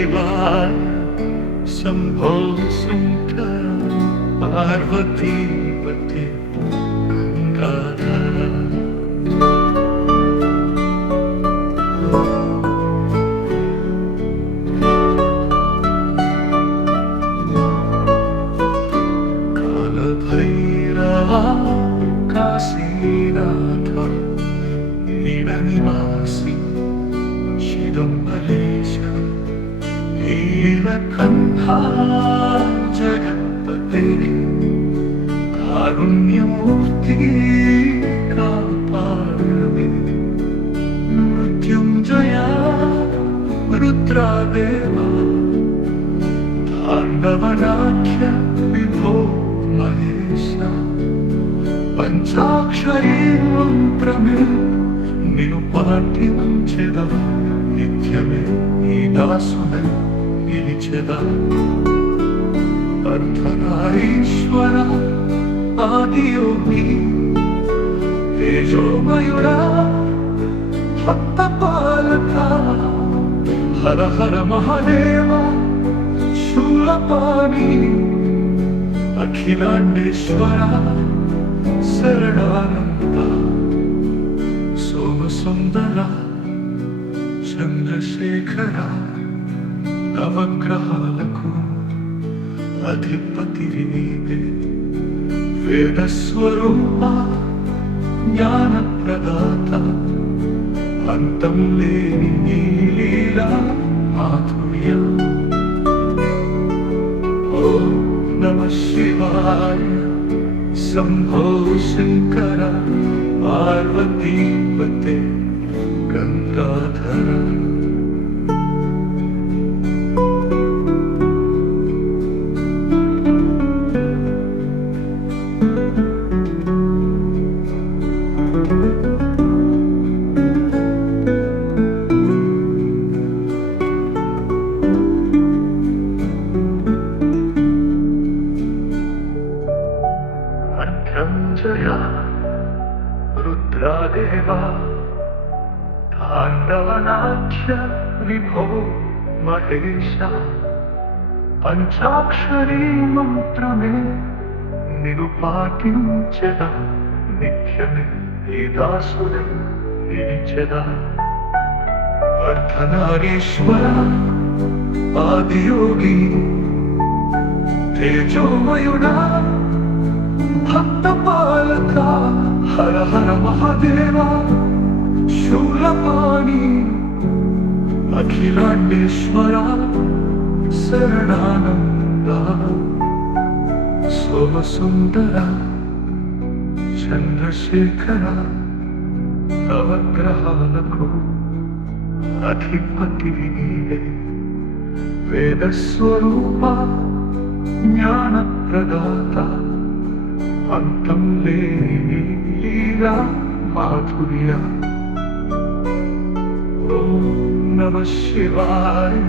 शिवाय शम्भो शङ्कर पार्वती पते गङ्गाधर कालभैरवा काशीनाथ नीलनिवासी चिदम्बरेश नीलकण्ठा जगत्पते कारुण्यमूर्ति कापारवे मृत्युञ्जया रुद्रादेवा ताण्डवनाट्य विभो महेशा पञ्चाक्षरी मन्त्रमे निरुपाठ्यञ्चेदा नित्यमे नीदासुने निलिचेदा अर्धनारीश्वरा आदियोगी तेजोमयुरा भक्तपालका हर हर महादेव शूलपाणि अखिलाण्डेश्वरा शरणानन्दा सोमसुन्दरा चन्द्रशेखरा नवग्रहाలకు అధిపతి నీవే వేదస్వరూప జ్ఞానప్రదాత అంతం లేని నీ లీలా మాధుర్య ఓం నమః శివాయ शम्भो शङ्कर पार्वती पते गङ्गाधर जया रुद्रादेवा ताण्डवनाट्य विभो महेशा पञ्चाक्षरी मन्त्रमे निरुपाठिञ्चेदा नित्यमे वेदासुरे निलिचेदा अर्धनारीश्वरा आदियोगी तेजोमयुरा भक्तपालका हर हर महादेवा शूलपाणि अखिलाण्डेश्वरा शरणानन्दा सोमसुन्दरा चन्द्रशेखरा नवग्रहाలకు అధిపతి నీవే వేదస్వరూప జ్ఞానప్రదాత అంతం లేని లీలా మాధుర్య ఓం నమః శివాయ